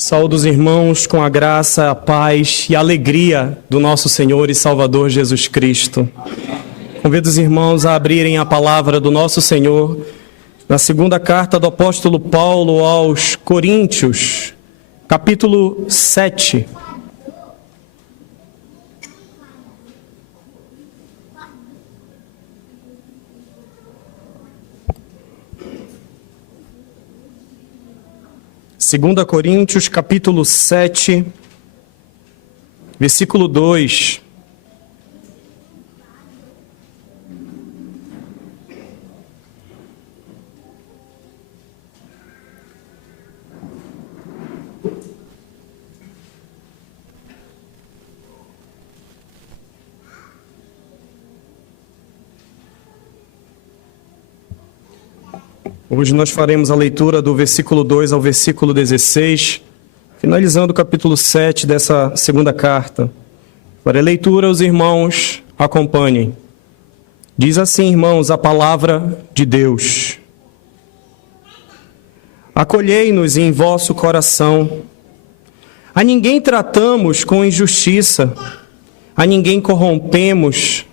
Saúdo os irmãos com a graça, a paz e a alegria do nosso Senhor e Salvador Jesus Cristo. Convido os irmãos a abrirem a palavra do nosso Senhor na segunda carta do apóstolo Paulo aos Coríntios, capítulo 7. Segunda Coríntios, capítulo 7, versículo 2. Hoje nós faremos a leitura do versículo 2 ao versículo 16, finalizando o capítulo 7 dessa segunda carta. Para a leitura, os irmãos acompanhem. Diz assim, irmãos, a palavra de Deus. Acolhei-nos em vosso coração. A ninguém tratamos com injustiça, a ninguém corrompemos,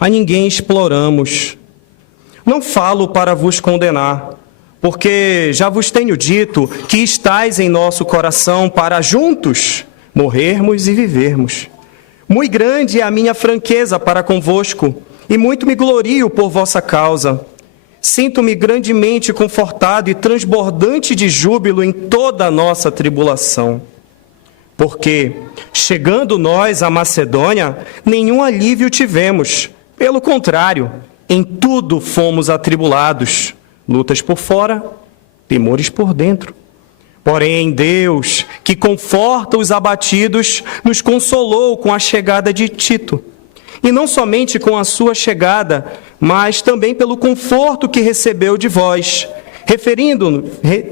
a ninguém exploramos. Não falo para vos condenar, porque já vos tenho dito que estais em nosso coração para juntos morrermos e vivermos. Muito grande é a minha franqueza para convosco, e muito me glorio por vossa causa. Sinto-me grandemente confortado e transbordante de júbilo em toda a nossa tribulação. Porque, chegando nós à Macedônia, nenhum alívio tivemos. Pelo contrário, em tudo fomos atribulados, lutas por fora, temores por dentro. Porém, Deus, que conforta os abatidos, nos consolou com a chegada de Tito. E não somente com a sua chegada, mas também pelo conforto que recebeu de vós,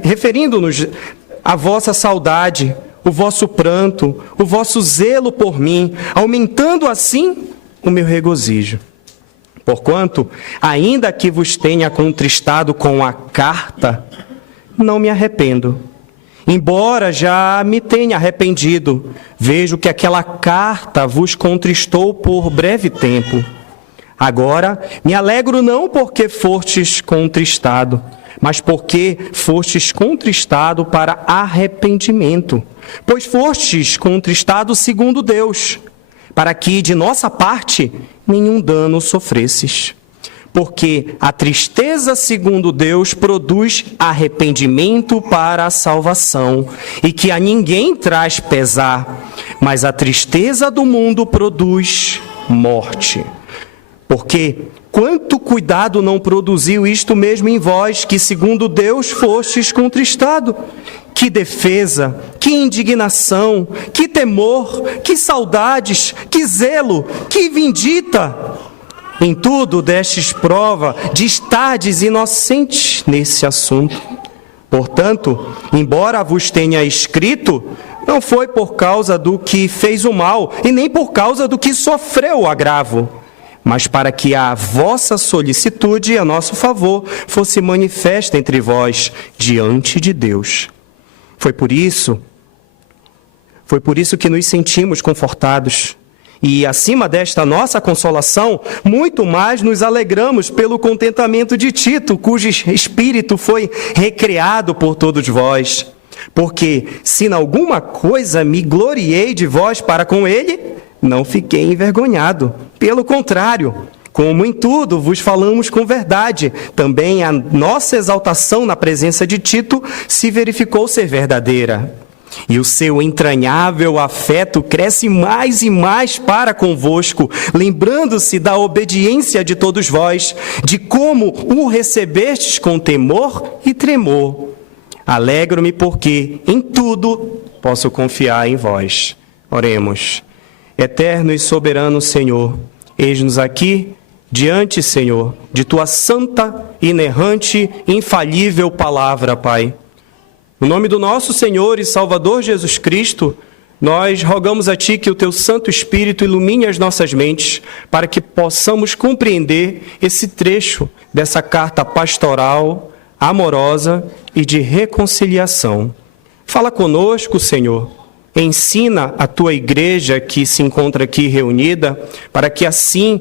referindo-nos à vossa saudade, o vosso pranto, o vosso zelo por mim, aumentando assim o meu regozijo. Porquanto, ainda que vos tenha contristado com a carta, não me arrependo. Embora já me tenha arrependido, vejo que aquela carta vos contristou por breve tempo. Agora, me alegro não porque fostes contristado, mas porque fostes contristado para arrependimento. Pois fostes contristado segundo Deus, para que, de nossa parte, nenhum dano sofresses. Porque a tristeza segundo Deus produz arrependimento para a salvação, e que a ninguém traz pesar, mas a tristeza do mundo produz morte. Porque quanto cuidado não produziu isto mesmo em vós, que segundo Deus fostes contristado? Que defesa, que indignação, que temor, que saudades, que zelo, que vindita! Em tudo destes prova de estardes inocentes nesse assunto. Portanto, embora vos tenha escrito, não foi por causa do que fez o mal, e nem por causa do que sofreu o agravo, mas para que a vossa solicitude a nosso favor fosse manifesta entre vós diante de Deus. Foi por isso que nos sentimos confortados. E, acima desta nossa consolação, muito mais nos alegramos pelo contentamento de Tito, cujo espírito foi recriado por todos vós. Porque, se em alguma coisa me gloriei de vós para com ele, não fiquei envergonhado. Pelo contrário, como em tudo vos falamos com verdade, também a nossa exaltação na presença de Tito se verificou ser verdadeira. E o seu entranhável afeto cresce mais e mais para convosco, lembrando-se da obediência de todos vós, de como o recebestes com temor e tremor. Alegro-me porque, em tudo, posso confiar em vós. Oremos. Eterno e soberano Senhor, eis-nos aqui, diante, Senhor, de Tua santa, inerrante, infalível palavra, Pai. No nome do nosso Senhor e Salvador Jesus Cristo, nós rogamos a Ti que o Teu Santo Espírito ilumine as nossas mentes para que possamos compreender esse trecho dessa carta pastoral, amorosa e de reconciliação. Fala conosco, Senhor. Ensina a tua igreja que se encontra aqui reunida, para que assim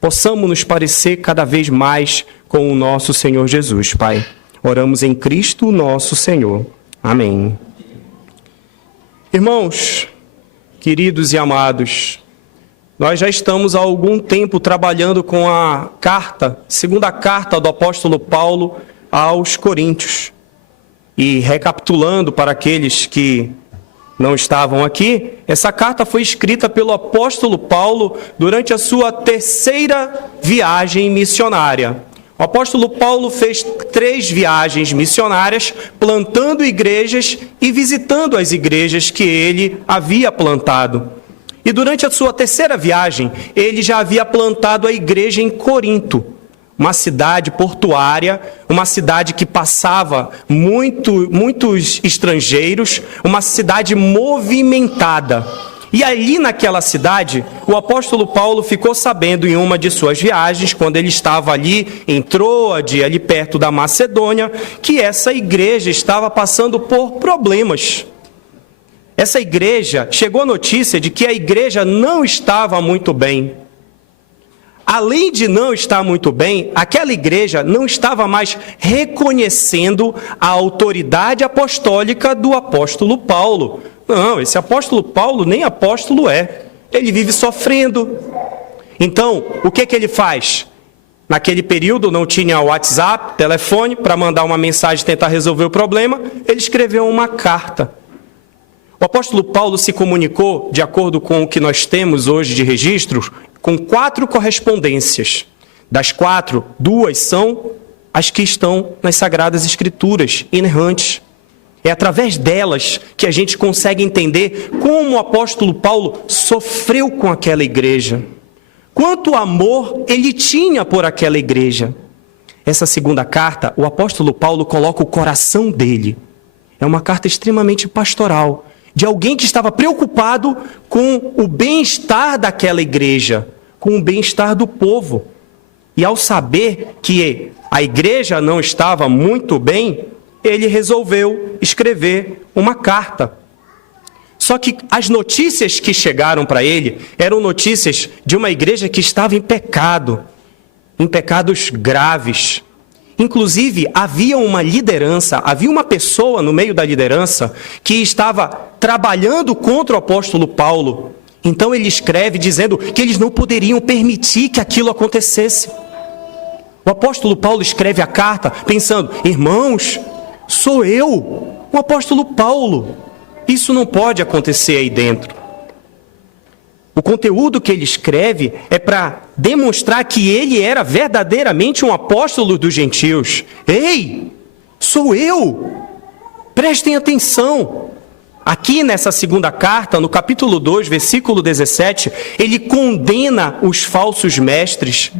possamos nos parecer cada vez mais com o nosso Senhor Jesus, Pai. Oramos em Cristo, nosso Senhor. Amém. Irmãos, queridos e amados, nós já estamos há algum tempo trabalhando com a segunda carta do apóstolo Paulo aos Coríntios. E recapitulando para aqueles que não estavam aqui, essa carta foi escrita pelo apóstolo Paulo durante a sua terceira viagem missionária. O apóstolo Paulo fez 3 viagens missionárias, plantando igrejas e visitando as igrejas que ele havia plantado. E durante a sua terceira viagem, ele já havia plantado a igreja em Corinto, uma cidade portuária, uma cidade que passava muitos estrangeiros, uma cidade movimentada. E ali naquela cidade, o apóstolo Paulo ficou sabendo em uma de suas viagens, quando ele estava ali em Troade, ali perto da Macedônia, que essa igreja estava passando por problemas. Essa igreja, chegou a notícia de que a igreja não estava muito bem. Além de não estar muito bem, aquela igreja não estava mais reconhecendo a autoridade apostólica do apóstolo Paulo. Não, esse apóstolo Paulo nem apóstolo é. Ele vive sofrendo. Então, o que ele faz? Naquele período não tinha WhatsApp, telefone, para mandar uma mensagem e tentar resolver o problema. Ele escreveu uma carta. O apóstolo Paulo se comunicou, de acordo com o que nós temos hoje de registros, com 4 correspondências. Das 4, 2 são as que estão nas Sagradas Escrituras, inerrantes. É através delas que a gente consegue entender como o apóstolo Paulo sofreu com aquela igreja. Quanto amor ele tinha por aquela igreja. Essa segunda carta, o apóstolo Paulo coloca o coração dele. É uma carta extremamente pastoral, de alguém que estava preocupado com o bem-estar daquela igreja, com o bem-estar do povo. E ao saber que a igreja não estava muito bem, ele resolveu escrever uma carta. Só que as notícias que chegaram para ele eram notícias de uma igreja que estava em pecado, em pecados graves. Inclusive, havia uma liderança, havia uma pessoa no meio da liderança que estava trabalhando contra o apóstolo Paulo. Então ele escreve dizendo que eles não poderiam permitir que aquilo acontecesse. O apóstolo Paulo escreve a carta pensando: irmãos, sou eu, o apóstolo Paulo. Isso não pode acontecer aí dentro. O conteúdo que ele escreve é para demonstrar que ele era verdadeiramente um apóstolo dos gentios. Ei, sou eu! Prestem atenção. Aqui nessa segunda carta, no capítulo 2, versículo 17, ele condena os falsos mestres.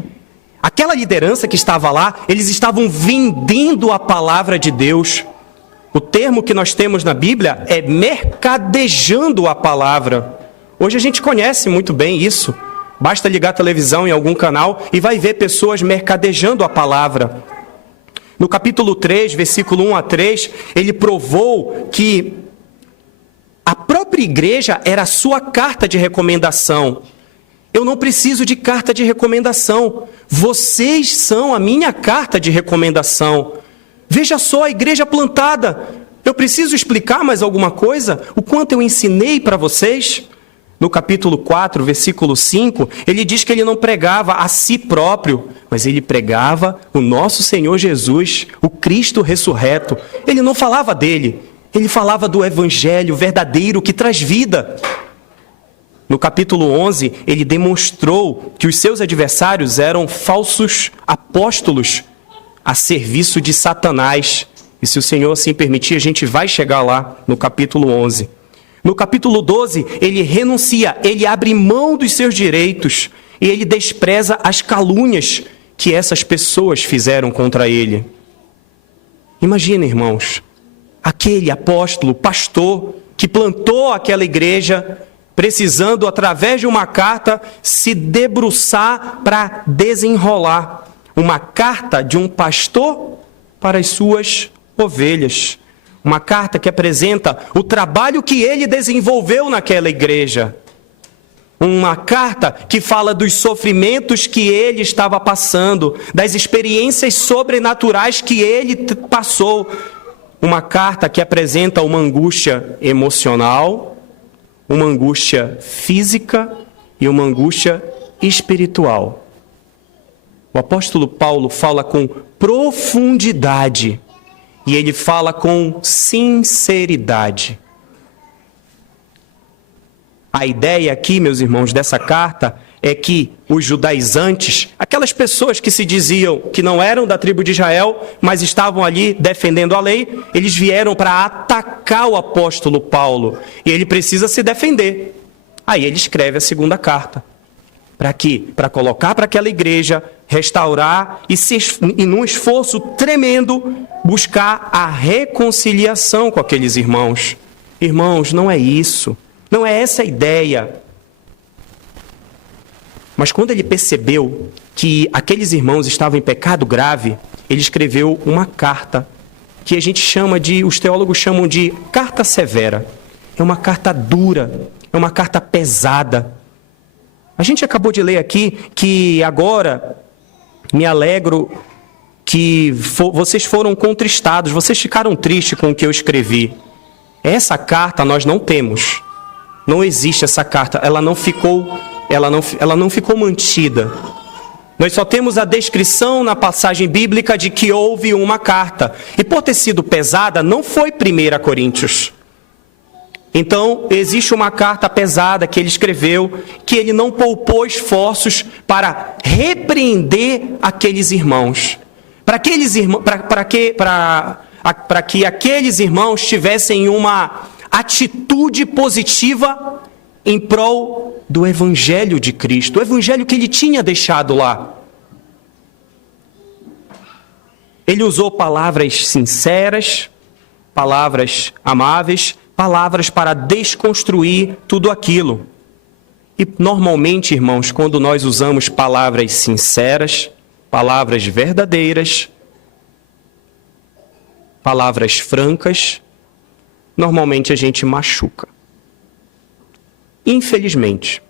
Aquela liderança que estava lá, eles estavam vendendo a palavra de Deus. O termo que nós temos na Bíblia é mercadejando a palavra. Hoje a gente conhece muito bem isso. Basta ligar a televisão em algum canal e vai ver pessoas mercadejando a palavra. No capítulo 3, versículo 1 a 3, ele provou que a própria igreja era a sua carta de recomendação. Eu não preciso de carta de recomendação. Vocês são a minha carta de recomendação. Veja só a igreja plantada. Eu preciso explicar mais alguma coisa? O quanto eu ensinei para vocês? No capítulo 4, versículo 5, ele diz que ele não pregava a si próprio, mas ele pregava o nosso Senhor Jesus, o Cristo ressurreto. Ele não falava dele, ele falava do evangelho verdadeiro que traz vida. No capítulo 11, ele demonstrou que os seus adversários eram falsos apóstolos a serviço de Satanás. E se o Senhor assim permitir, a gente vai chegar lá no capítulo 11. No capítulo 12, ele renuncia, ele abre mão dos seus direitos e ele despreza as calúnias que essas pessoas fizeram contra ele. Imagina, irmãos, aquele apóstolo, pastor, que plantou aquela igreja, precisando, através de uma carta, se debruçar para desenrolar uma carta de um pastor para as suas ovelhas. Uma carta que apresenta o trabalho que ele desenvolveu naquela igreja. Uma carta que fala dos sofrimentos que ele estava passando, das experiências sobrenaturais que ele passou. Uma carta que apresenta uma angústia emocional, uma angústia física e uma angústia espiritual. O apóstolo Paulo fala com profundidade e ele fala com sinceridade. A ideia aqui, meus irmãos, dessa carta é que os judaizantes, aquelas pessoas que se diziam que não eram da tribo de Israel, mas estavam ali defendendo a lei, eles vieram para atacar o apóstolo Paulo e ele precisa se defender. Aí ele escreve a segunda carta. Para quê? Para colocar para aquela igreja, restaurar e num esforço tremendo, buscar a reconciliação com aqueles irmãos. Irmãos, não é isso. Não é essa a ideia. Mas quando ele percebeu que aqueles irmãos estavam em pecado grave, ele escreveu uma carta que a gente chama de, os teólogos chamam de carta severa. É uma carta dura, é uma carta pesada. A gente acabou de ler aqui que agora me alegro que vocês foram contristados, vocês ficaram tristes com o que eu escrevi. Essa carta nós não temos. Não existe essa carta, ela não ficou mantida. Nós só temos a descrição na passagem bíblica de que houve uma carta. E por ter sido pesada, não foi 1 Coríntios. Então, existe uma carta pesada que ele escreveu, que ele não poupou esforços para repreender aqueles irmãos. Para que aqueles irmãos tivessem uma atitude positiva em prol do Evangelho de Cristo, o Evangelho que ele tinha deixado lá. Ele usou palavras sinceras, palavras amáveis, palavras para desconstruir tudo aquilo. E normalmente, irmãos, quando nós usamos palavras sinceras, palavras verdadeiras, palavras francas, normalmente a gente machuca. Infelizmente.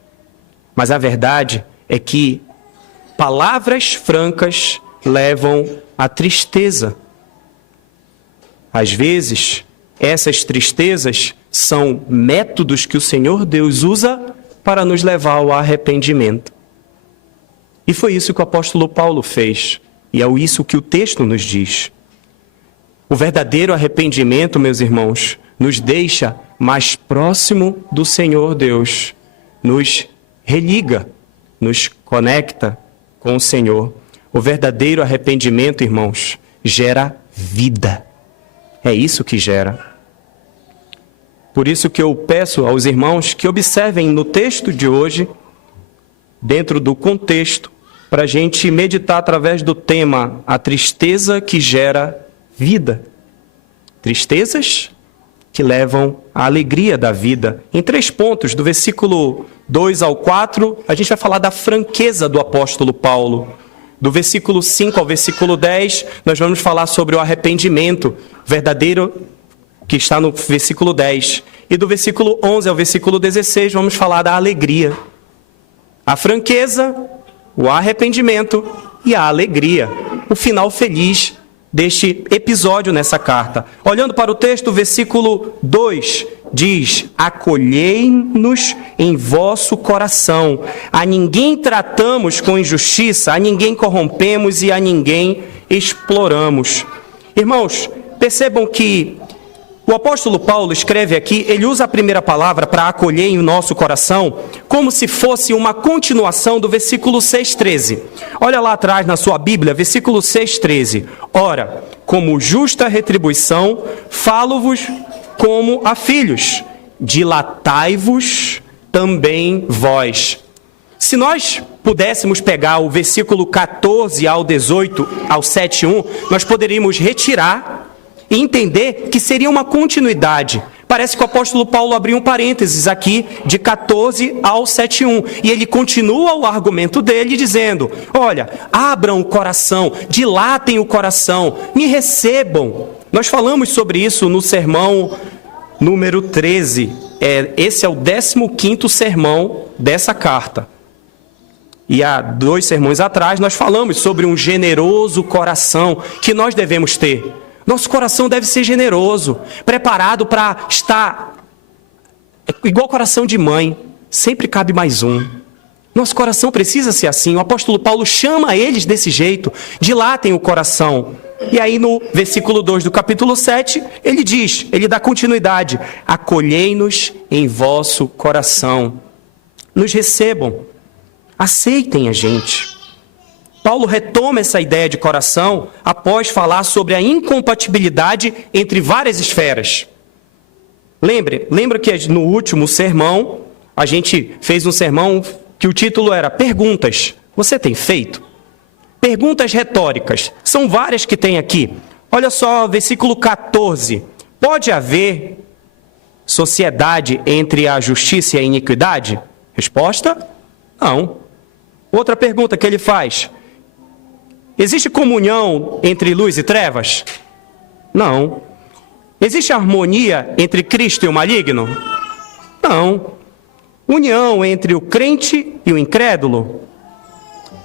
Mas a verdade é que palavras francas levam à tristeza. Às vezes, essas tristezas são métodos que o Senhor Deus usa para nos levar ao arrependimento. E foi isso que o apóstolo Paulo fez. E é isso que o texto nos diz. O verdadeiro arrependimento, meus irmãos, nos deixa mais próximo do Senhor Deus. Nos religa, nos conecta com o Senhor. O verdadeiro arrependimento, irmãos, gera vida. É isso que gera. Por isso que eu peço aos irmãos que observem no texto de hoje, dentro do contexto, para a gente meditar através do tema a tristeza que gera vida. Tristezas que levam à alegria da vida. Em 3 pontos, do versículo 2 ao 4, a gente vai falar da franqueza do apóstolo Paulo. Do versículo 5 ao versículo 10, nós vamos falar sobre o arrependimento verdadeiro, que está no versículo 10. E do versículo 11 ao versículo 16, vamos falar da alegria. A franqueza, o arrependimento e a alegria. O final feliz deste episódio nessa carta. Olhando para o texto, o versículo 2 diz: acolhei-nos em vosso coração. A ninguém tratamos com injustiça, a ninguém corrompemos e a ninguém exploramos. Irmãos, percebam que o apóstolo Paulo escreve aqui, ele usa a primeira palavra para acolher em nosso coração, como se fosse uma continuação do versículo 6,13. Olha lá atrás na sua Bíblia, versículo 6,13. Ora, como justa retribuição, falo-vos como a filhos, dilatai-vos também vós. Se nós pudéssemos pegar o versículo 14 ao 18, ao 7,1, nós poderíamos retirar e entender que seria uma continuidade. Parece que o apóstolo Paulo abriu um parênteses aqui de 14 ao 7,1. E ele continua o argumento dele dizendo: olha, abram o coração, dilatem o coração, me recebam Nós falamos sobre isso no sermão número 13. Esse é o 15º sermão dessa carta. E há 2 sermões atrás nós falamos sobre um generoso coração que nós devemos ter. Nosso coração deve ser generoso, preparado para estar igual coração de mãe, sempre cabe mais um. Nosso coração precisa ser assim. O apóstolo Paulo chama eles desse jeito, dilatem o coração. E aí no versículo 2 do capítulo 7, ele diz, ele dá continuidade: acolhei-nos em vosso coração. Nos recebam, aceitem a gente. Paulo retoma essa ideia de coração após falar sobre a incompatibilidade entre várias esferas. Lembra que no último sermão, a gente fez um sermão que o título era Perguntas. Você tem feito? Perguntas retóricas. São várias que tem aqui. Olha só, versículo 14. Pode haver sociedade entre a justiça e a iniquidade? Resposta: não. Outra pergunta que ele faz: existe comunhão entre luz e trevas? Não. Existe harmonia entre Cristo e o maligno? Não. União entre o crente e o incrédulo?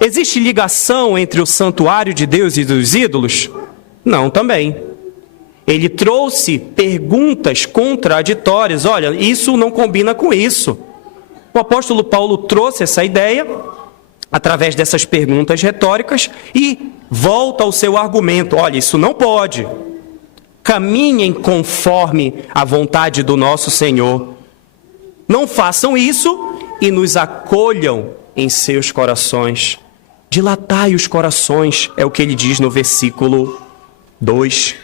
Existe ligação entre o santuário de Deus e dos ídolos? Não, também. Ele trouxe perguntas contraditórias. Olha, isso não combina com isso. O apóstolo Paulo trouxe essa ideia através dessas perguntas retóricas e volta ao seu argumento. Olha, isso não pode. Caminhem conforme a vontade do nosso Senhor. Não façam isso e nos acolham em seus corações. Dilatai os corações, é o que ele diz no versículo 2.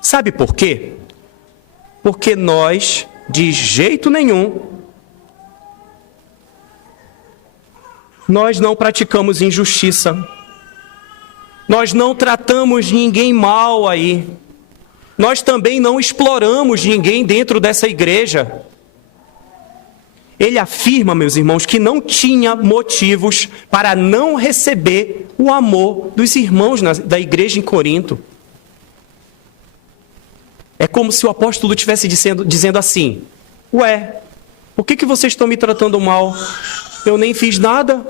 Sabe por quê? Porque nós, de jeito nenhum, nós não praticamos injustiça. Nós não tratamos ninguém mal aí. Nós também não exploramos ninguém dentro dessa igreja. Ele afirma, meus irmãos, que não tinha motivos para não receber o amor dos irmãos da igreja em Corinto. É como se o apóstolo estivesse dizendo assim: ué, por que vocês estão me tratando mal? Eu nem fiz nada,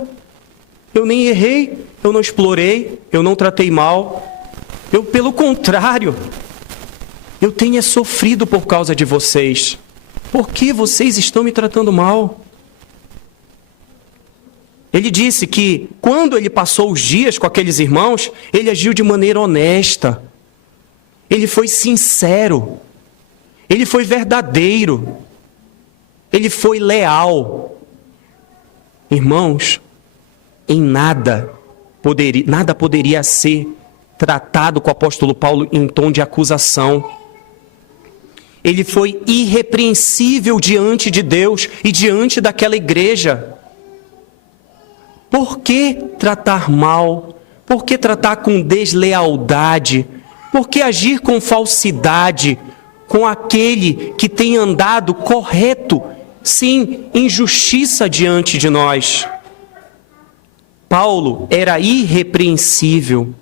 eu nem errei, eu não explorei, eu não tratei mal. Pelo contrário, eu tenho sofrido por causa de vocês. Por que vocês estão me tratando mal? Ele disse que quando ele passou os dias com aqueles irmãos, ele agiu de maneira honesta. Ele foi sincero. Ele foi verdadeiro. Ele foi leal. Irmãos, em nada poderia ser tratado com o apóstolo Paulo em tom de acusação. Ele foi irrepreensível diante de Deus e diante daquela igreja. Por que tratar mal? Por que tratar com deslealdade? Por que agir com falsidade com aquele que tem andado correto, sim, em justiça diante de nós? Paulo era irrepreensível.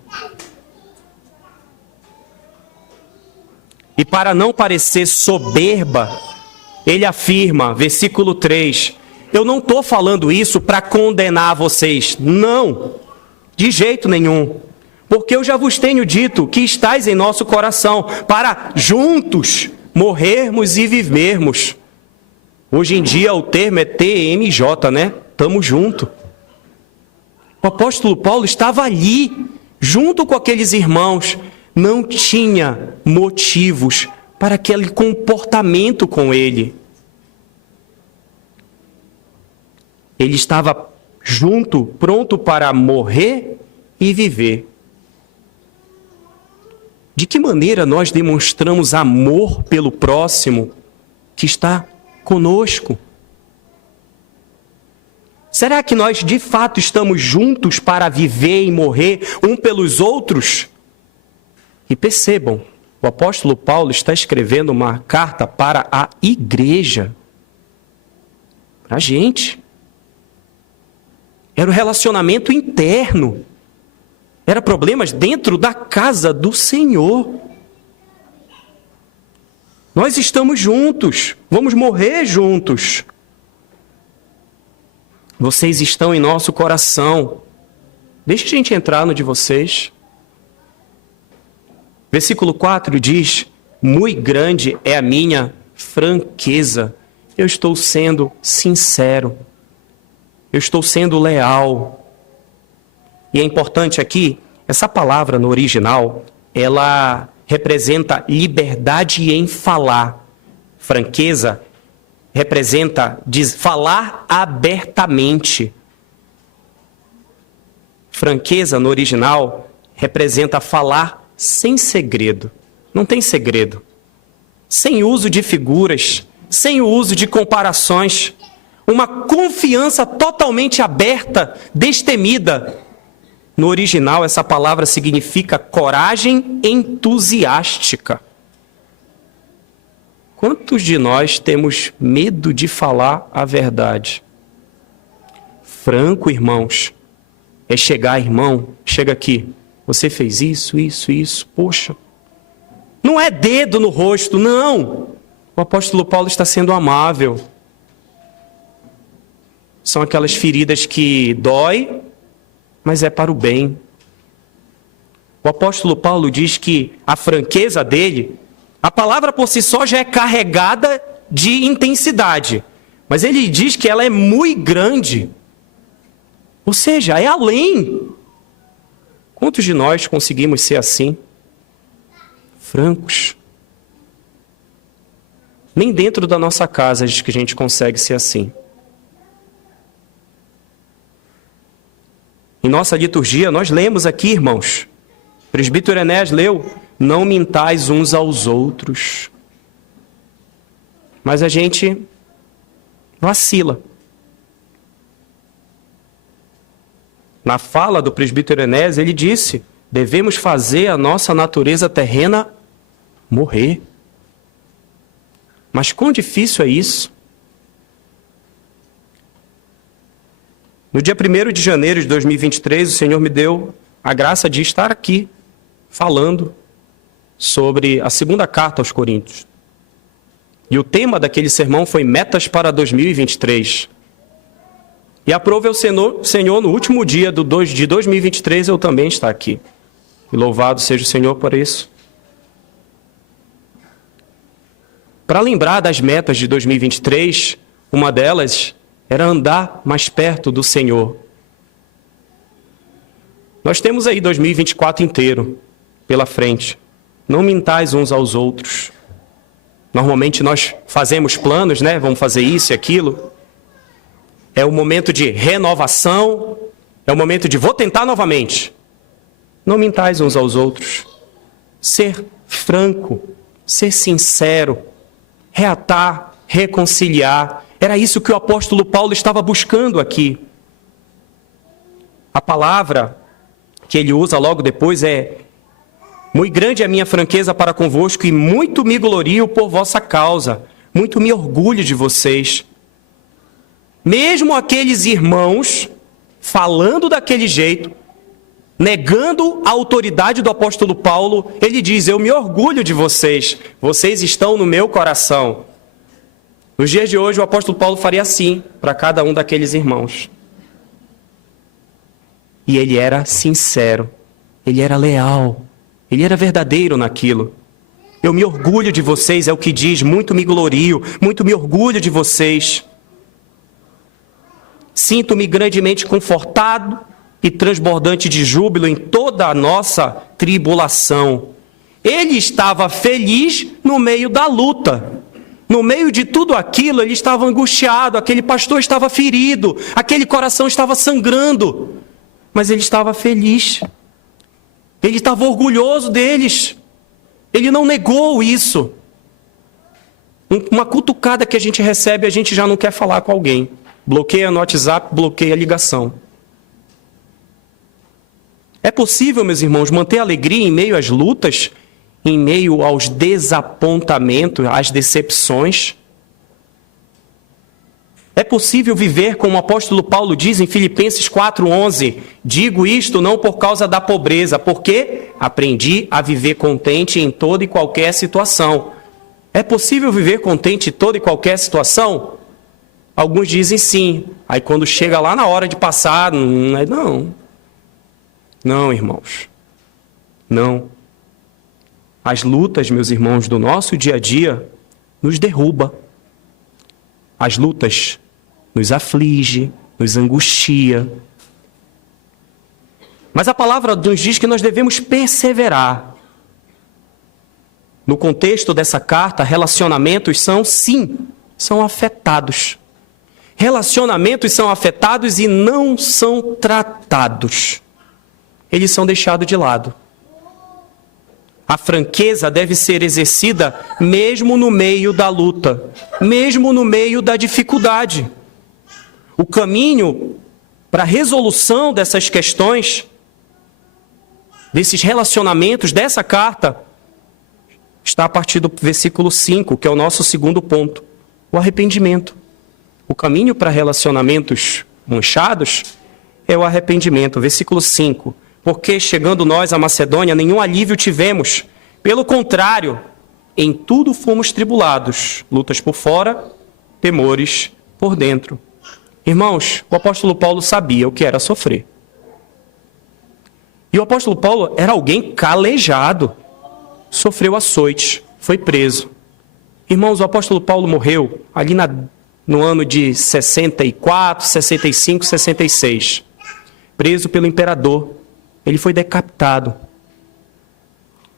E para não parecer soberba, ele afirma, versículo 3, eu não estou falando isso para condenar vocês. Não, de jeito nenhum. Porque eu já vos tenho dito que estáis em nosso coração, para juntos morrermos e vivermos. Hoje em dia o termo é TMJ, né? Tamo junto. O apóstolo Paulo estava ali, junto com aqueles irmãos. Não tinha motivos para aquele comportamento com ele. Ele estava junto, pronto para morrer e viver. De que maneira nós demonstramos amor pelo próximo que está conosco? Será que nós de fato estamos juntos para viver e morrer um pelos outros? E percebam, o apóstolo Paulo está escrevendo uma carta para a igreja, para a gente. Era um relacionamento interno, era problemas dentro da casa do Senhor. Nós estamos juntos, vamos morrer juntos. Vocês estão em nosso coração. Deixa a gente entrar no de vocês. Versículo 4 diz: muito grande é a minha franqueza. Eu estou sendo sincero. Eu estou sendo leal. E é importante aqui, essa palavra no original, ela representa liberdade em falar. Franqueza representa falar abertamente. Franqueza no original representa falar sem segredo. Não tem segredo. Sem uso de figuras, sem o uso de comparações. Uma confiança totalmente aberta, destemida. No original, essa palavra significa coragem entusiástica. Quantos de nós temos medo de falar a verdade? Franco, irmãos, é chegar, irmão, chega aqui. Você fez isso, poxa. Não é dedo no rosto, não. O apóstolo Paulo está sendo amável. São aquelas feridas que dói, mas é para o bem. O apóstolo Paulo diz que a franqueza dele, a palavra por si só já é carregada de intensidade, mas ele diz que ela é muito grande. Ou seja, é além. Quantos de nós conseguimos ser assim? Francos. Nem dentro da nossa casa diz que a gente consegue ser assim. Em nossa liturgia, nós lemos aqui, irmãos, o presbítero Enéas leu: não mintais uns aos outros. Mas a gente vacila. Na fala do presbítero Enéas, ele disse: devemos fazer a nossa natureza terrena morrer. Mas quão difícil é isso? No dia 1º de janeiro de 2023, o Senhor me deu a graça de estar aqui, falando sobre a segunda carta aos Coríntios. E o tema daquele sermão foi Metas para 2023. E aprove ao Senhor, no último dia de 2023, eu também estar aqui. E louvado seja o Senhor por isso. Para lembrar das metas de 2023, uma delas era andar mais perto do Senhor. Nós temos aí 2024 inteiro pela frente. Não mintais uns aos outros. Normalmente nós fazemos planos, né? Vamos fazer isso e aquilo. É o momento de renovação. É o momento de vou tentar novamente. Não mintais uns aos outros. Ser franco. Ser sincero. Reatar. Reconciliar. Era isso que o apóstolo Paulo estava buscando aqui. A palavra que ele usa logo depois é: muito grande é a minha franqueza para convosco e muito me glorio por vossa causa. Muito me orgulho de vocês. Mesmo aqueles irmãos falando daquele jeito, negando a autoridade do apóstolo Paulo, ele diz: eu me orgulho de vocês. Vocês estão no meu coração. Nos dias de hoje, o apóstolo Paulo faria assim para cada um daqueles irmãos. E ele era sincero, ele era leal, ele era verdadeiro naquilo. Eu me orgulho de vocês, é o que diz, muito me glorio, muito me orgulho de vocês. Sinto-me grandemente confortado e transbordante de júbilo em toda a nossa tribulação. Ele estava feliz no meio da luta. No meio de tudo aquilo, ele estava angustiado, aquele pastor estava ferido, aquele coração estava sangrando. Mas ele estava feliz. Ele estava orgulhoso deles. Ele não negou isso. Uma cutucada que a gente recebe, a gente já não quer falar com alguém. Bloqueia no WhatsApp, bloqueia a ligação. É possível, meus irmãos, manter alegria em meio às lutas, em meio aos desapontamentos, às decepções? É possível viver como o apóstolo Paulo diz em Filipenses 4:11, digo isto não por causa da pobreza, porque aprendi a viver contente em toda e qualquer situação. É possível viver contente em toda e qualquer situação? Alguns dizem sim. Aí quando chega lá na hora de passar, não. Não, irmãos. Não. As lutas, meus irmãos, do nosso dia a dia nos derruba. As lutas nos aflige, nos angustia. Mas a palavra nos diz que nós devemos perseverar. No contexto dessa carta, relacionamentos são afetados. Relacionamentos são afetados e não são tratados. Eles são deixados de lado. A franqueza deve ser exercida mesmo no meio da luta, mesmo no meio da dificuldade. O caminho para a resolução dessas questões, desses relacionamentos, dessa carta, está a partir do versículo 5, que é o nosso segundo ponto, o arrependimento. O caminho para relacionamentos manchados é o arrependimento. Versículo 5. Porque chegando nós à Macedônia, nenhum alívio tivemos. Pelo contrário, em tudo fomos tribulados. Lutas por fora, temores por dentro. Irmãos, o apóstolo Paulo sabia o que era sofrer. E o apóstolo Paulo era alguém calejado. Sofreu açoites, foi preso. Irmãos, o apóstolo Paulo morreu ali no ano de 64, 65, 66. Preso pelo imperador. Ele foi decapitado.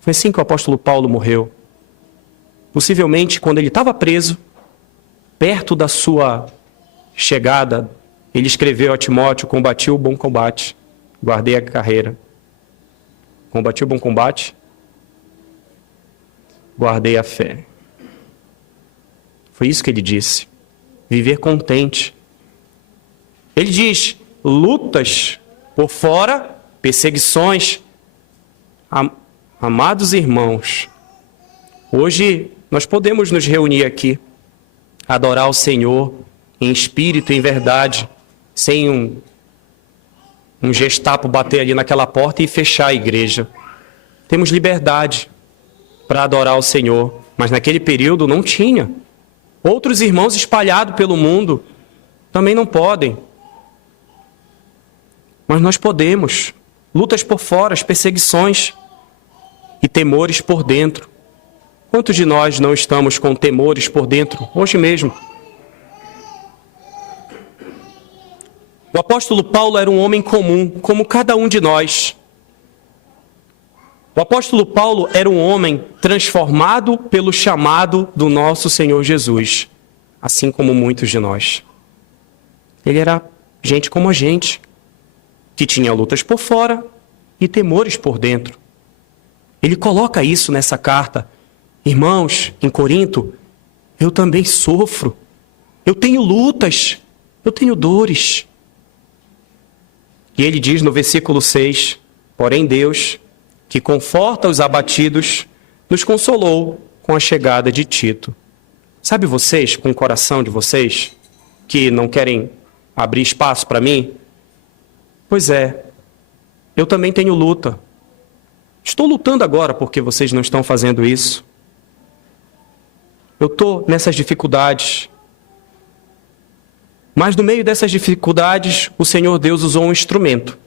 Foi assim que o apóstolo Paulo morreu. Possivelmente, quando ele estava preso, perto da sua chegada, ele escreveu a Timóteo: combati o bom combate, guardei a carreira. Combati o bom combate, guardei a fé. Foi isso que ele disse. Viver contente. Ele diz: lutas por fora, perseguições. Amados irmãos, hoje nós podemos nos reunir aqui, adorar o Senhor em espírito e em verdade, sem um gestapo bater ali naquela porta e fechar a igreja. Temos liberdade para adorar o Senhor, mas naquele período não tinha. Outros irmãos espalhados pelo mundo também não podem. Mas nós podemos. Lutas por fora, as perseguições e temores por dentro. Quantos de nós não estamos com temores por dentro, hoje mesmo? O apóstolo Paulo era um homem comum, como cada um de nós. O apóstolo Paulo era um homem transformado pelo chamado do nosso Senhor Jesus, assim como muitos de nós. Ele era gente como a gente, que tinha lutas por fora e temores por dentro. Ele coloca isso nessa carta. Irmãos, em Corinto, eu também sofro. Eu tenho lutas, eu tenho dores. E ele diz no versículo 6, porém Deus, que conforta os abatidos, nos consolou com a chegada de Tito. Sabe vocês, com o coração de vocês, que não querem abrir espaço para mim? Pois é, eu também tenho luta. Estou lutando agora porque vocês não estão fazendo isso. Eu estou nessas dificuldades. Mas no meio dessas dificuldades, o Senhor Deus usou um instrumento.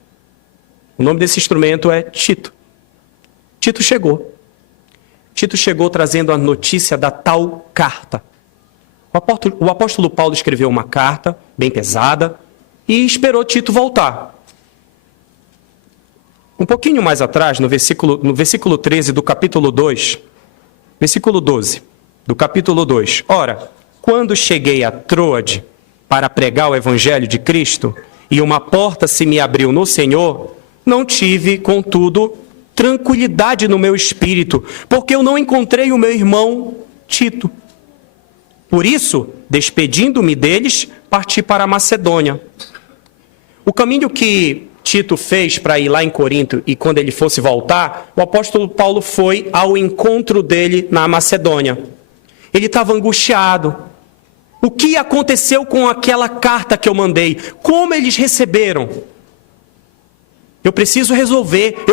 O nome desse instrumento é Tito. Tito chegou. Tito chegou trazendo a notícia da tal carta. O apóstolo Paulo escreveu uma carta bem pesada e esperou Tito voltar. Um pouquinho mais atrás, no versículo 13 do capítulo 2, versículo 12 do capítulo 2. Ora, quando cheguei a Troade para pregar o evangelho de Cristo, e uma porta se me abriu no Senhor, não tive, contudo, tranquilidade no meu espírito, porque eu não encontrei o meu irmão Tito. Por isso, despedindo-me deles, parti para a Macedônia. O caminho que Tito fez para ir lá em Corinto e quando ele fosse voltar, o apóstolo Paulo foi ao encontro dele na Macedônia. Ele estava angustiado. O que aconteceu com aquela carta que eu mandei? Como eles receberam? Eu preciso resolver.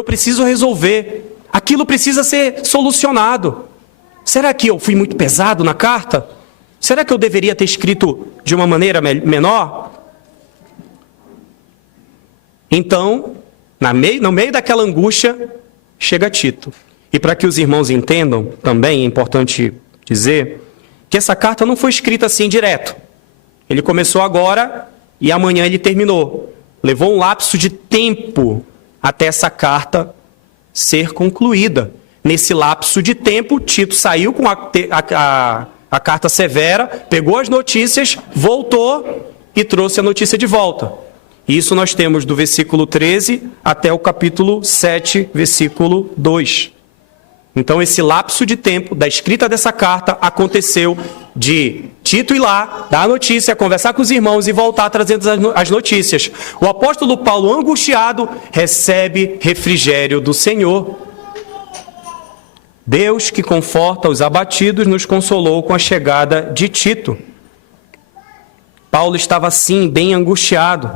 Aquilo precisa ser solucionado. Será que eu fui muito pesado na carta? Será que eu deveria ter escrito de uma maneira menor? Então, no meio daquela angústia, chega Tito. E para que os irmãos entendam, também é importante dizer que essa carta não foi escrita assim direto. Ele começou agora e amanhã ele terminou. Levou um lapso de tempo até essa carta ser concluída. Nesse lapso de tempo, Tito saiu com a carta severa, pegou as notícias, voltou e trouxe a notícia de volta. Isso nós temos do versículo 13 até o capítulo 7, versículo 2. Então, esse lapso de tempo da escrita dessa carta aconteceu de Tito ir lá, dar a notícia, conversar com os irmãos e voltar trazendo as notícias. O apóstolo Paulo, angustiado, recebe refrigério do Senhor. Deus, que conforta os abatidos, nos consolou com a chegada de Tito. Paulo estava, sim, bem angustiado,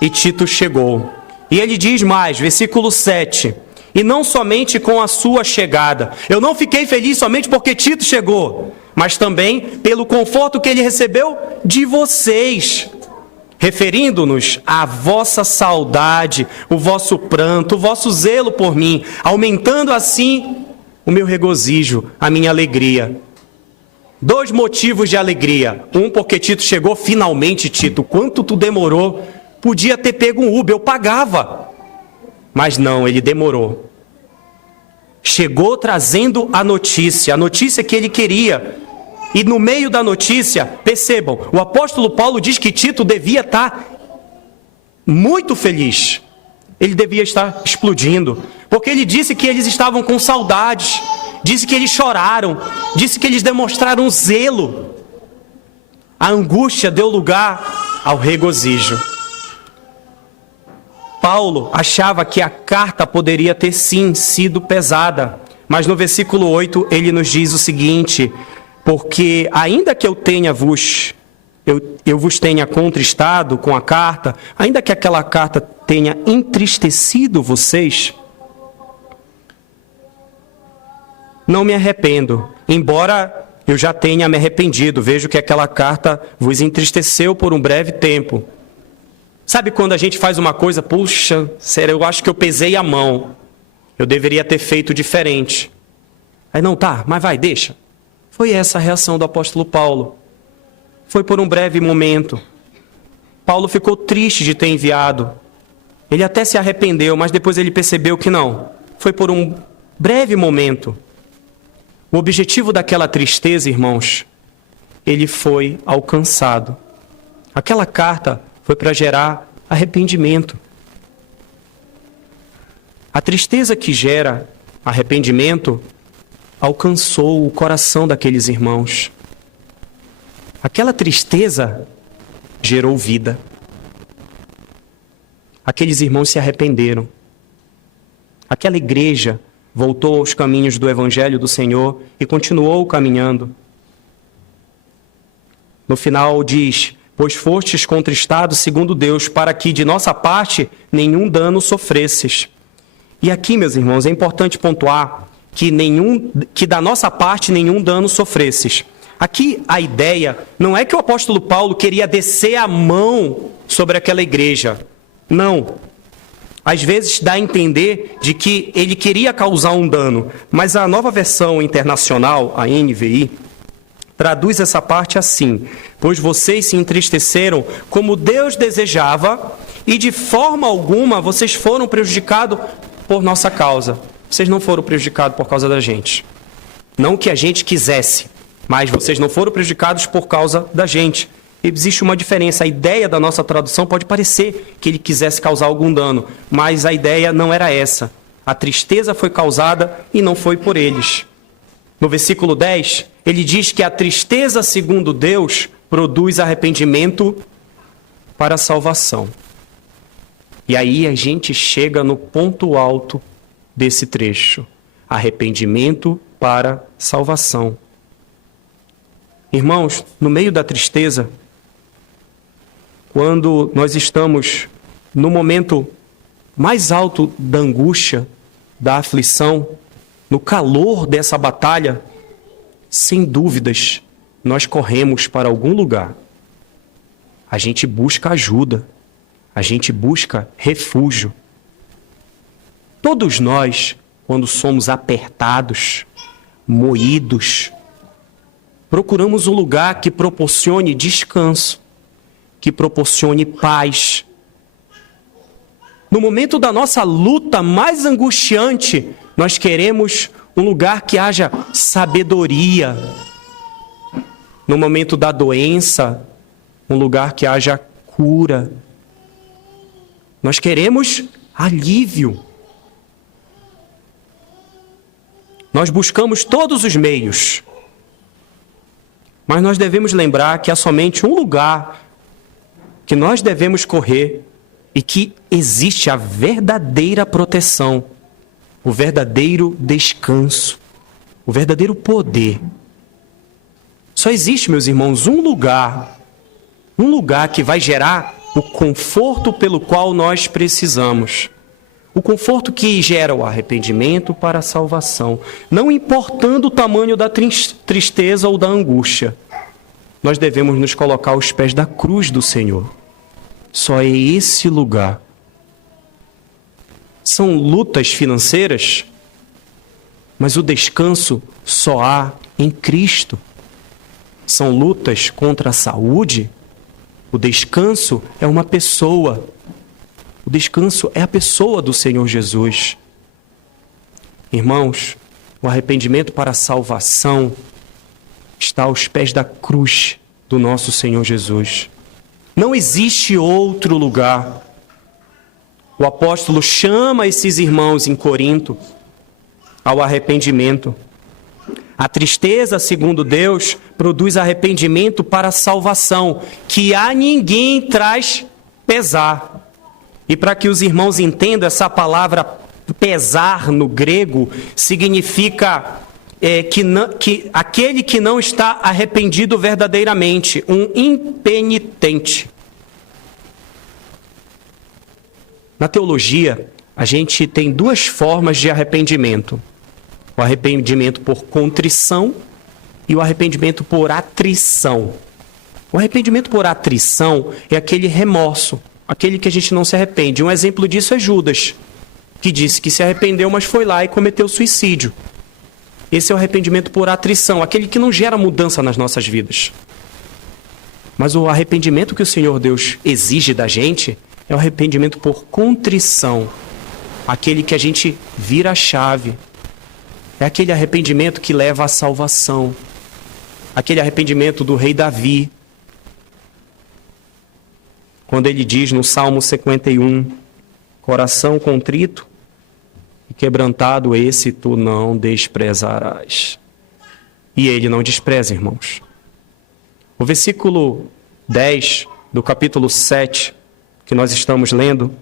e Tito chegou. E ele diz mais, versículo 7... E não somente com a sua chegada. Eu não fiquei feliz somente porque Tito chegou, mas também pelo conforto que ele recebeu de vocês, referindo-nos à vossa saudade, o vosso pranto, o vosso zelo por mim, aumentando assim o meu regozijo, a minha alegria. 2 motivos de alegria. Um, porque Tito chegou finalmente. Tito, quanto tu demorou? Podia ter pego um Uber, eu pagava. Mas não, ele demorou. Chegou trazendo a notícia que ele queria. E no meio da notícia, percebam, o apóstolo Paulo diz que Tito devia estar muito feliz. Ele devia estar explodindo. Porque ele disse que eles estavam com saudades. Disse que eles choraram. Disse que eles demonstraram zelo. A angústia deu lugar ao regozijo. Paulo achava que a carta poderia ter sim sido pesada, mas no versículo 8 ele nos diz o seguinte: porque ainda que eu vos tenha contristado com a carta, ainda que aquela carta tenha entristecido vocês, não me arrependo, embora eu já tenha me arrependido. Vejo que aquela carta vos entristeceu por um breve tempo. Sabe quando a gente faz uma coisa, puxa, sério, eu acho que eu pesei a mão. Eu deveria ter feito diferente. Aí não, tá, mas vai, deixa. Foi essa a reação do apóstolo Paulo. Foi por um breve momento. Paulo ficou triste de ter enviado. Ele até se arrependeu, mas depois ele percebeu que não. Foi por um breve momento. O objetivo daquela tristeza, irmãos, ele foi alcançado. Aquela carta foi para gerar arrependimento. A tristeza que gera arrependimento alcançou o coração daqueles irmãos. Aquela tristeza gerou vida. Aqueles irmãos se arrependeram. Aquela igreja voltou aos caminhos do Evangelho do Senhor e continuou caminhando. No final diz: pois fostes contristados segundo Deus, para que de nossa parte nenhum dano sofresses. E aqui, meus irmãos, é importante pontuar que da nossa parte nenhum dano sofresses. Aqui a ideia não é que o apóstolo Paulo queria descer a mão sobre aquela igreja. Não. Às vezes dá a entender de que ele queria causar um dano, mas a Nova Versão Internacional, a NVI, traduz essa parte assim: pois vocês se entristeceram como Deus desejava, e de forma alguma vocês foram prejudicados por nossa causa. Vocês não foram prejudicados por causa da gente. Não que a gente quisesse, mas vocês não foram prejudicados por causa da gente. Existe uma diferença. A ideia da nossa tradução pode parecer que ele quisesse causar algum dano, mas a ideia não era essa. A tristeza foi causada e não foi por eles. No versículo 10, ele diz que a tristeza, segundo Deus, produz arrependimento para a salvação. E aí a gente chega no ponto alto desse trecho: arrependimento para salvação. Irmãos, no meio da tristeza, quando nós estamos no momento mais alto da angústia, da aflição, no calor dessa batalha, sem dúvidas, nós corremos para algum lugar. A gente busca ajuda, a gente busca refúgio. Todos nós, quando somos apertados, moídos, procuramos um lugar que proporcione descanso, que proporcione paz. No momento da nossa luta mais angustiante, nós queremos um lugar que haja sabedoria. No momento da doença, um lugar que haja cura. Nós queremos alívio. Nós buscamos todos os meios. Mas nós devemos lembrar que há somente um lugar que nós devemos correr e que existe a verdadeira proteção, o verdadeiro descanso, o verdadeiro poder. Só existe, meus irmãos, um lugar que vai gerar o conforto pelo qual nós precisamos. O conforto que gera o arrependimento para a salvação, não importando o tamanho da tristeza ou da angústia. Nós devemos nos colocar aos pés da cruz do Senhor. Só é esse lugar. São lutas financeiras, mas o descanso só há em Cristo. São lutas contra a saúde. O descanso é uma pessoa. O descanso é a pessoa do Senhor Jesus. Irmãos, o arrependimento para a salvação está aos pés da cruz do nosso Senhor Jesus. Não existe outro lugar. O apóstolo chama esses irmãos em Corinto ao arrependimento. A tristeza, segundo Deus, produz arrependimento para a salvação, que a ninguém traz pesar. E para que os irmãos entendam, essa palavra pesar no grego significa que aquele que não está arrependido verdadeiramente, um impenitente. Na teologia, a gente tem duas formas de arrependimento. O arrependimento por contrição e o arrependimento por atrição. O arrependimento por atrição é aquele remorso, aquele que a gente não se arrepende. Um exemplo disso é Judas, que disse que se arrependeu, mas foi lá e cometeu suicídio. Esse é o arrependimento por atrição, aquele que não gera mudança nas nossas vidas. Mas o arrependimento que o Senhor Deus exige da gente é o arrependimento por contrição, aquele que a gente vira a chave. É aquele arrependimento que leva à salvação. Aquele arrependimento do rei Davi, quando ele diz no Salmo 51, coração contrito e quebrantado esse tu não desprezarás. E ele não despreza, irmãos. O versículo 10 do capítulo 7, que nós estamos lendo,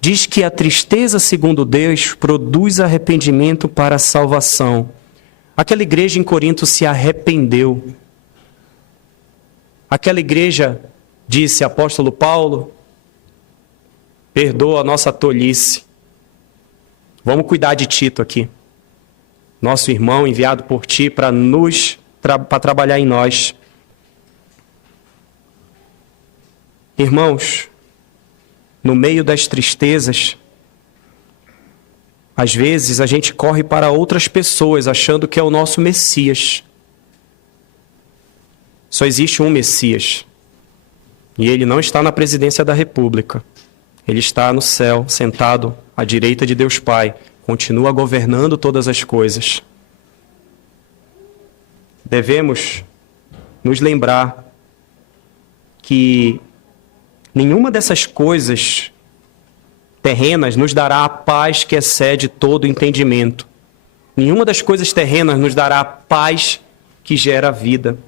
diz que a tristeza, segundo Deus, produz arrependimento para a salvação. Aquela igreja em Corinto se arrependeu. Aquela igreja, disse apóstolo Paulo, perdoa a nossa tolice. Vamos cuidar de Tito aqui. Nosso irmão enviado por ti para trabalhar em nós. Irmãos, no meio das tristezas, às vezes a gente corre para outras pessoas achando que é o nosso Messias. Só existe um Messias. E ele não está na presidência da República. Ele está no céu, sentado à direita de Deus Pai. Continua governando todas as coisas. Devemos nos lembrar que nenhuma dessas coisas terrenas nos dará a paz que excede todo entendimento. Nenhuma das coisas terrenas nos dará a paz que gera a vida.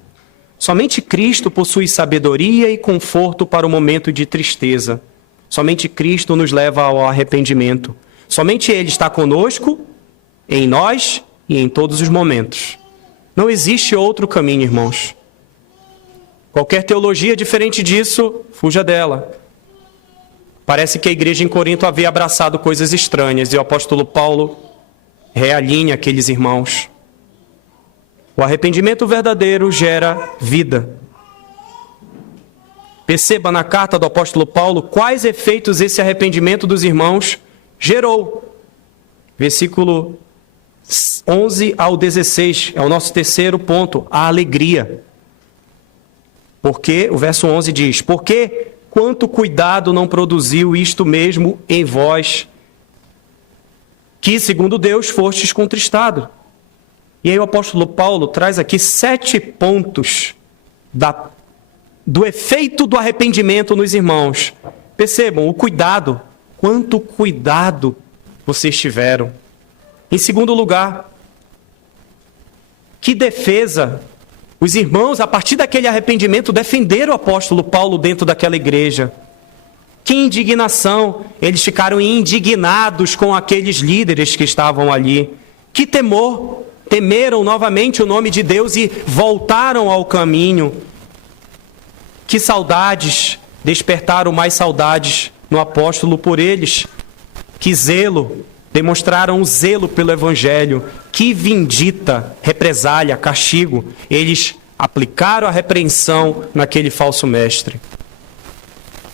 Somente Cristo possui sabedoria e conforto para o momento de tristeza. Somente Cristo nos leva ao arrependimento. Somente Ele está conosco, em nós e em todos os momentos. Não existe outro caminho, irmãos. Qualquer teologia diferente disso, fuja dela. Parece que a igreja em Corinto havia abraçado coisas estranhas e o apóstolo Paulo realinha aqueles irmãos. O arrependimento verdadeiro gera vida. Perceba na carta do apóstolo Paulo quais efeitos esse arrependimento dos irmãos gerou. Versículo 11 ao 16, é o nosso terceiro ponto, a alegria. Porque, o verso 11 diz, porque quanto cuidado não produziu isto mesmo em vós, que, segundo Deus, fostes contristados. E aí o apóstolo Paulo traz aqui 7 pontos do efeito do arrependimento nos irmãos. Percebam, o cuidado, quanto cuidado vocês tiveram. Em segundo lugar, que defesa os irmãos, a partir daquele arrependimento, defenderam o apóstolo Paulo dentro daquela igreja. Que indignação! Eles ficaram indignados com aqueles líderes que estavam ali. Que temor! Temeram novamente o nome de Deus e voltaram ao caminho. Que saudades! Despertaram mais saudades no apóstolo por eles. Que zelo! Demonstraram o zelo pelo evangelho. Que vindita, represália, castigo. Eles aplicaram a repreensão naquele falso mestre.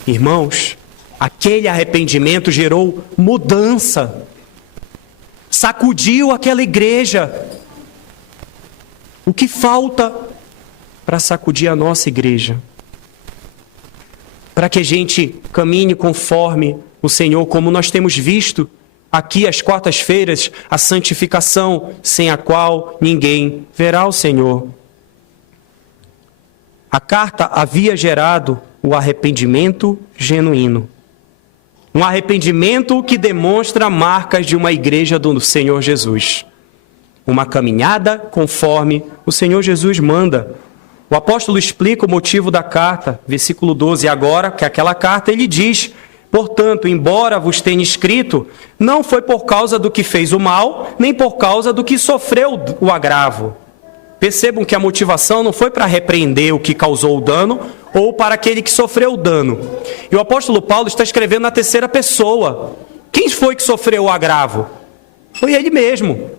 Irmãos, aquele arrependimento gerou mudança. Sacudiu aquela igreja. O que falta para sacudir a nossa igreja? Para que a gente caminhe conforme o Senhor, como nós temos visto aqui às quartas-feiras, a santificação sem a qual ninguém verá o Senhor. A carta havia gerado o arrependimento genuíno. Um arrependimento que demonstra marcas de uma igreja do Senhor Jesus. Uma caminhada conforme o Senhor Jesus manda. O apóstolo explica o motivo da carta, versículo 12. Agora, que aquela carta ele diz: portanto, embora vos tenha escrito, não foi por causa do que fez o mal, nem por causa do que sofreu o agravo. Percebam que a motivação não foi para repreender o que causou o dano ou para aquele que sofreu o dano. E o apóstolo Paulo está escrevendo na terceira pessoa. Quem foi que sofreu o agravo? Foi ele mesmo.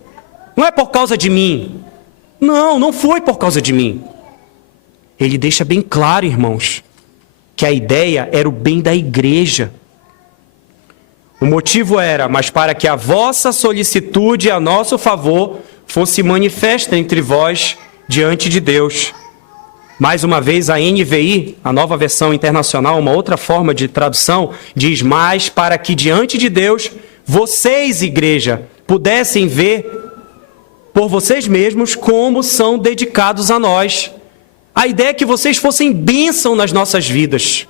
Não é por causa de mim. Não, não foi por causa de mim. Ele deixa bem claro, irmãos, que a ideia era o bem da igreja. O motivo era, mas para que a vossa solicitude a nosso favor fosse manifesta entre vós diante de Deus. Mais uma vez, a NVI, a nova versão internacional, uma outra forma de tradução, diz: mas para que diante de Deus, vocês, igreja, pudessem ver por vocês mesmos como são dedicados a nós. A ideia é que vocês fossem bênção nas nossas vidas.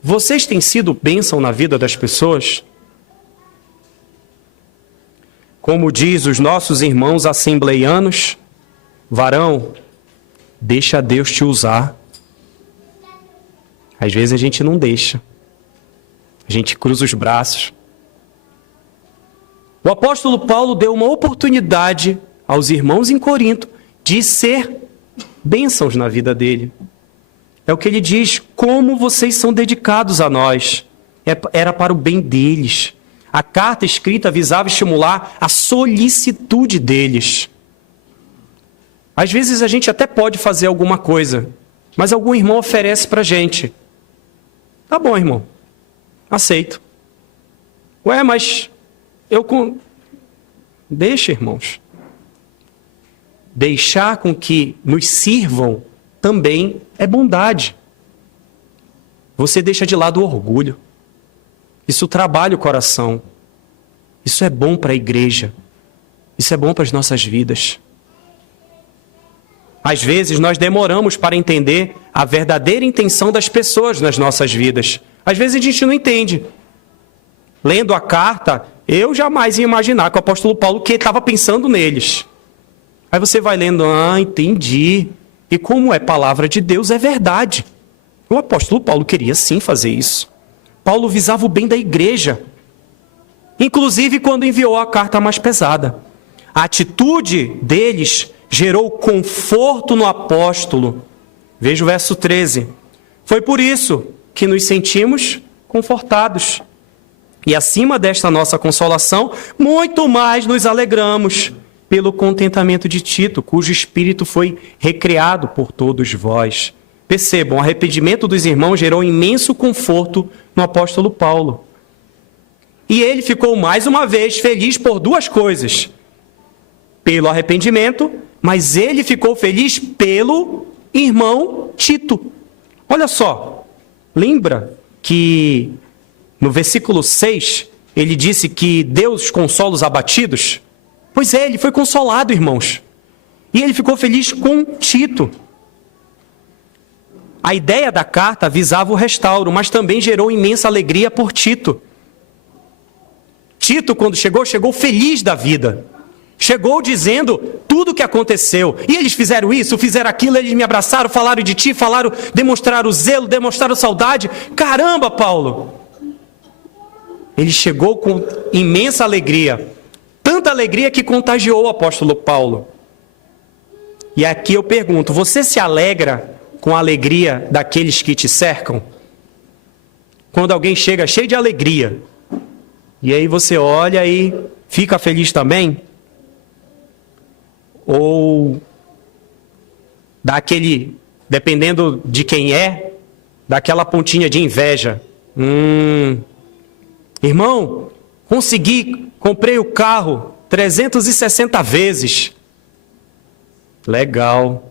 Vocês têm sido bênção na vida das pessoas? Como diz os nossos irmãos assembleianos, varão, deixa Deus te usar. Às vezes a gente não deixa. A gente cruza os braços. O apóstolo Paulo deu uma oportunidade aos irmãos em Corinto de ser bênçãos na vida dele. É o que ele diz: como vocês são dedicados a nós. Era para o bem deles. A carta escrita visava estimular a solicitude deles. Às vezes a gente até pode fazer alguma coisa, mas algum irmão oferece para a gente. Tá bom, irmão. Aceito. Ué, mas Deixa, irmãos. Deixar com que nos sirvam também é bondade. Você deixa de lado o orgulho. Isso trabalha o coração. Isso é bom para a igreja. Isso é bom para as nossas vidas. Às vezes nós demoramos para entender a verdadeira intenção das pessoas nas nossas vidas. Às vezes a gente não entende. Lendo a carta, eu jamais ia imaginar que o apóstolo Paulo estava pensando neles. Aí você vai lendo: entendi. E como é palavra de Deus, é verdade. O apóstolo Paulo queria sim fazer isso. Paulo visava o bem da igreja. Inclusive quando enviou a carta mais pesada. A atitude deles gerou conforto no apóstolo. Veja o verso 13. Foi por isso que nos sentimos confortados. E acima desta nossa consolação, muito mais nos alegramos, pelo contentamento de Tito, cujo espírito foi recriado por todos vós. Percebam, o arrependimento dos irmãos gerou imenso conforto no apóstolo Paulo. E ele ficou mais uma vez feliz por duas coisas. Pelo arrependimento, mas ele ficou feliz pelo irmão Tito. Olha só, lembra que no versículo 6, ele disse que Deus consola os abatidos? Pois é, ele foi consolado, irmãos. E ele ficou feliz com Tito. A ideia da carta visava o restauro, mas também gerou imensa alegria por Tito. Tito, quando chegou feliz da vida. Chegou dizendo tudo o que aconteceu. E eles fizeram isso, fizeram aquilo, eles me abraçaram, falaram de ti, demonstraram zelo, demonstraram saudade. Caramba, Paulo! Ele chegou com imensa alegria. Tanta alegria que contagiou o apóstolo Paulo. E aqui eu pergunto, você se alegra com a alegria daqueles que te cercam? Quando alguém chega cheio de alegria, e aí você olha e fica feliz também? Ou dá aquele, dependendo de quem é, dá aquela pontinha de inveja. Irmão, comprei o carro 360 vezes. Legal.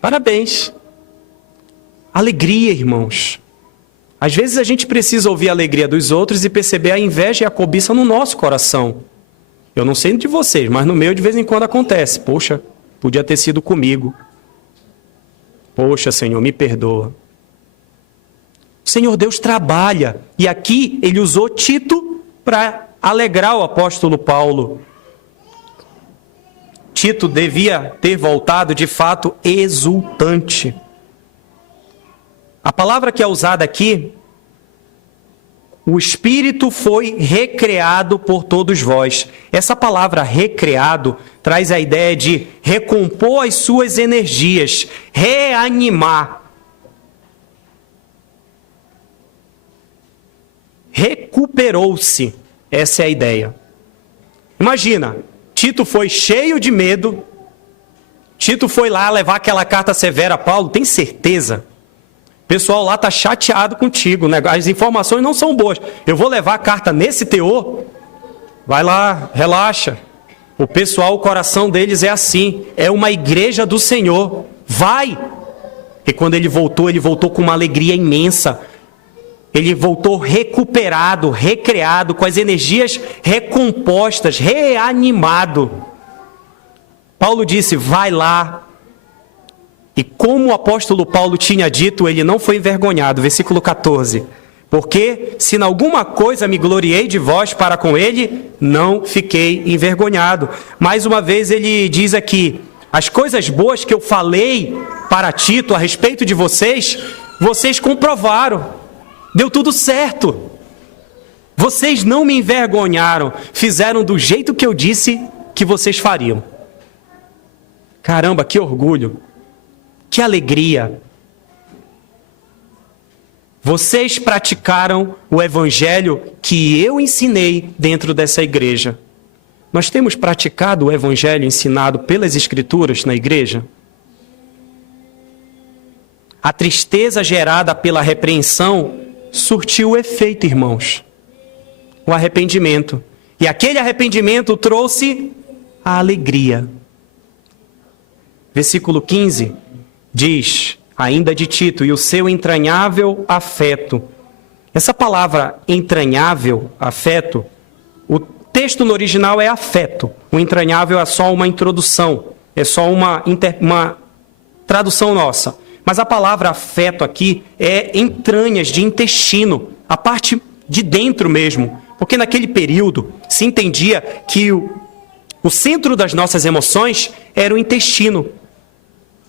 Parabéns. Alegria, irmãos. Às vezes a gente precisa ouvir a alegria dos outros e perceber a inveja e a cobiça no nosso coração. Eu não sei de vocês, mas no meu de vez em quando acontece. Poxa, podia ter sido comigo. Poxa, Senhor, me perdoa. O Senhor Deus trabalha. E aqui ele usou Tito para alegrar o apóstolo Paulo. Tito devia ter voltado de fato exultante. A palavra que é usada aqui, o Espírito foi recriado por todos vós. Essa palavra recriado traz a ideia de recompor as suas energias, reanimar. Recuperou-se. Essa é a ideia. Imagina, Tito foi cheio de medo. Tito foi lá levar aquela carta severa a Paulo, tem certeza? O pessoal lá está chateado contigo, né? As informações não são boas. Eu vou levar a carta nesse teor? Vai lá, relaxa. O pessoal, o coração deles é assim. É uma igreja do Senhor. Vai! E quando ele voltou com uma alegria imensa. Ele voltou recuperado, recriado, com as energias recompostas, reanimado. Paulo disse, vai lá. E como o apóstolo Paulo tinha dito, ele não foi envergonhado. Versículo 14. Porque se em alguma coisa me gloriei de vós para com ele, não fiquei envergonhado. Mais uma vez ele diz aqui, as coisas boas que eu falei para Tito a respeito de vocês, vocês comprovaram. Deu tudo certo. Vocês não me envergonharam. Fizeram do jeito que eu disse que vocês fariam. Caramba, que orgulho. Que alegria. Vocês praticaram o evangelho que eu ensinei dentro dessa igreja. Nós temos praticado o evangelho ensinado pelas Escrituras na igreja? A tristeza gerada pela repreensão surtiu o efeito, irmãos. O arrependimento. E aquele arrependimento trouxe a alegria. Versículo 15 diz, ainda de Tito, e o seu entranhável afeto. Essa palavra entranhável, afeto, o texto no original é afeto. O entranhável é só uma introdução, é só uma tradução nossa. Mas a palavra afeto aqui é entranhas de intestino, a parte de dentro mesmo. Porque naquele período se entendia que o centro das nossas emoções era o intestino.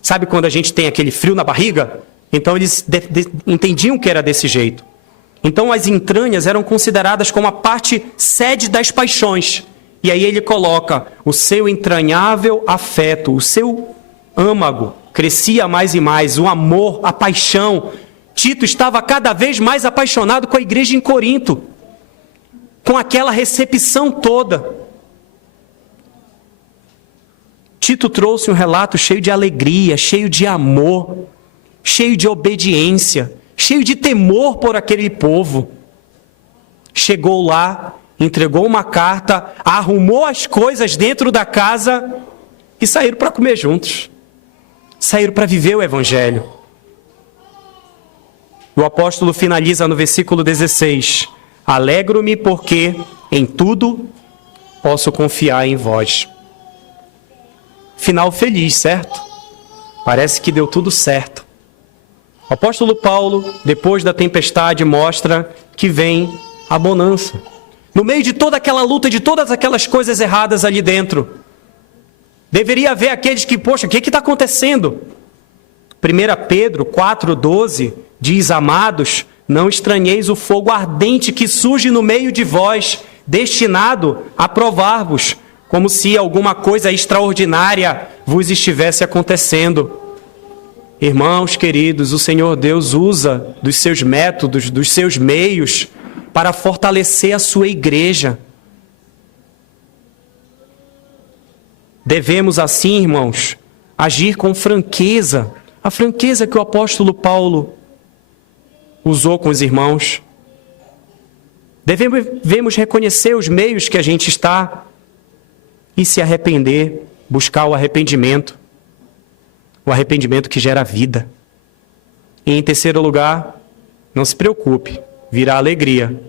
Sabe quando a gente tem aquele frio na barriga? Então eles entendiam que era desse jeito. Então as entranhas eram consideradas como a parte sede das paixões. E aí ele coloca o seu entranhável afeto, o seu âmago. Crescia mais e mais, o amor, a paixão. Tito estava cada vez mais apaixonado com a igreja em Corinto. Com aquela recepção toda. Tito trouxe um relato cheio de alegria, cheio de amor, cheio de obediência, cheio de temor por aquele povo. Chegou lá, entregou uma carta, arrumou as coisas dentro da casa e saíram para comer juntos. Saíram para viver o Evangelho. O apóstolo finaliza no versículo 16: alegro-me porque em tudo posso confiar em vós. Final feliz, certo? Parece que deu tudo certo. O apóstolo Paulo, depois da tempestade, mostra que vem a bonança. No meio de toda aquela luta, de todas aquelas coisas erradas ali dentro, deveria haver aqueles que, poxa, o que está acontecendo? 1 Pedro 4,12 diz: amados, não estranheis o fogo ardente que surge no meio de vós, destinado a provar-vos, como se alguma coisa extraordinária vos estivesse acontecendo. Irmãos queridos, o Senhor Deus usa dos seus métodos, dos seus meios, para fortalecer a sua igreja. Devemos assim, irmãos, agir com franqueza, a franqueza que o apóstolo Paulo usou com os irmãos. Devemos reconhecer os meios que a gente está e se arrepender, buscar o arrependimento que gera vida. E em terceiro lugar, não se preocupe, virá alegria.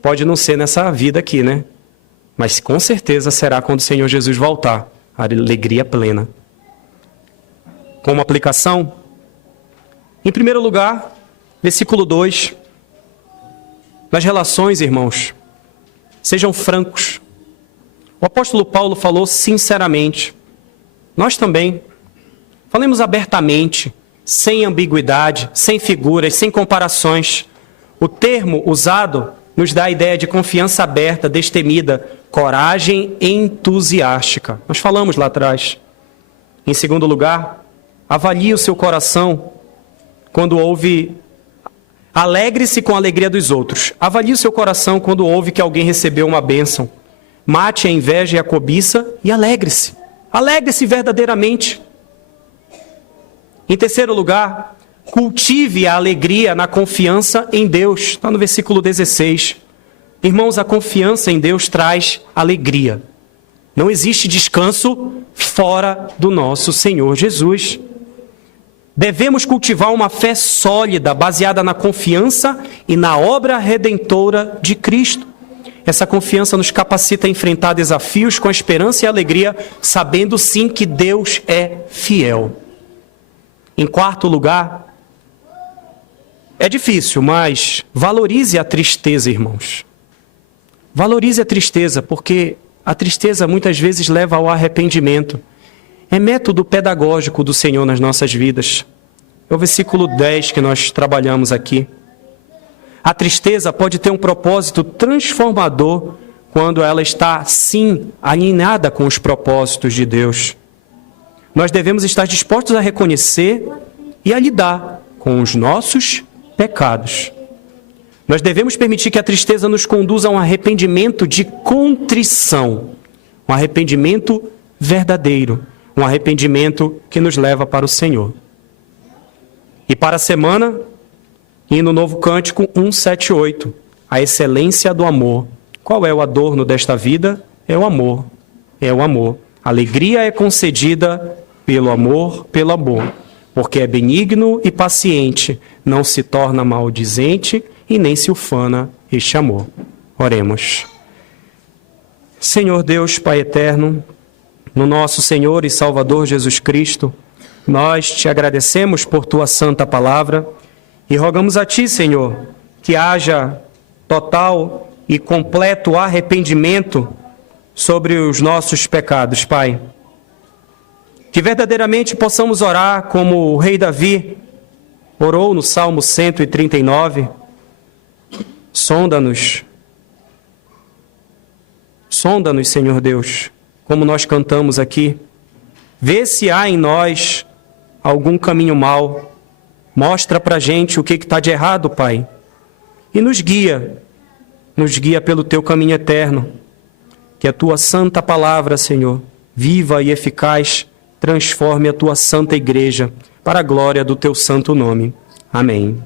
Pode não ser nessa vida aqui, né? Mas com certeza será quando o Senhor Jesus voltar, a alegria plena. Como aplicação, em primeiro lugar, versículo 2, nas relações, irmãos, sejam francos. O apóstolo Paulo falou sinceramente. Nós também. Falemos abertamente, sem ambiguidade, sem figuras, sem comparações. O termo usado nos dá a ideia de confiança aberta, destemida, coragem entusiástica. Nós falamos lá atrás. Em segundo lugar, avalie o seu coração quando ouve... Alegre-se com a alegria dos outros. Avalie o seu coração quando ouve que alguém recebeu uma bênção. Mate a inveja e a cobiça e alegre-se. Alegre-se verdadeiramente. Em terceiro lugar, cultive a alegria na confiança em Deus. Está no versículo 16. Irmãos, a confiança em Deus traz alegria. Não existe descanso fora do nosso Senhor Jesus. Devemos cultivar uma fé sólida, baseada na confiança e na obra redentora de Cristo. Essa confiança nos capacita a enfrentar desafios com esperança e alegria, sabendo sim que Deus é fiel. Em quarto lugar, é difícil, mas valorize a tristeza, irmãos. Valorize a tristeza, porque a tristeza muitas vezes leva ao arrependimento. É método pedagógico do Senhor nas nossas vidas. É o versículo 10 que nós trabalhamos aqui. A tristeza pode ter um propósito transformador quando ela está, sim, alinhada com os propósitos de Deus. Nós devemos estar dispostos a reconhecer e a lidar com os nossos pecados. Nós devemos permitir que a tristeza nos conduza a um arrependimento de contrição, um arrependimento verdadeiro, um arrependimento que nos leva para o Senhor. E para a semana, hino novo cântico 178, a excelência do amor. Qual é o adorno desta vida? É o amor. É o amor. Alegria é concedida pelo amor, porque é benigno e paciente, não se torna maldizente e nem se ufana este amor. Oremos. Senhor Deus, Pai eterno, no nosso Senhor e Salvador Jesus Cristo, nós te agradecemos por tua santa palavra e rogamos a ti, Senhor, que haja total e completo arrependimento sobre os nossos pecados, Pai. Que verdadeiramente possamos orar como o rei Davi orou no Salmo 139. Sonda-nos, Senhor Deus, como nós cantamos aqui. Vê se há em nós algum caminho mau. Mostra pra gente o que está de errado, Pai. E nos guia pelo teu caminho eterno. Que a tua santa palavra, Senhor, viva e eficaz, transforme a tua santa igreja para a glória do teu santo nome. Amém.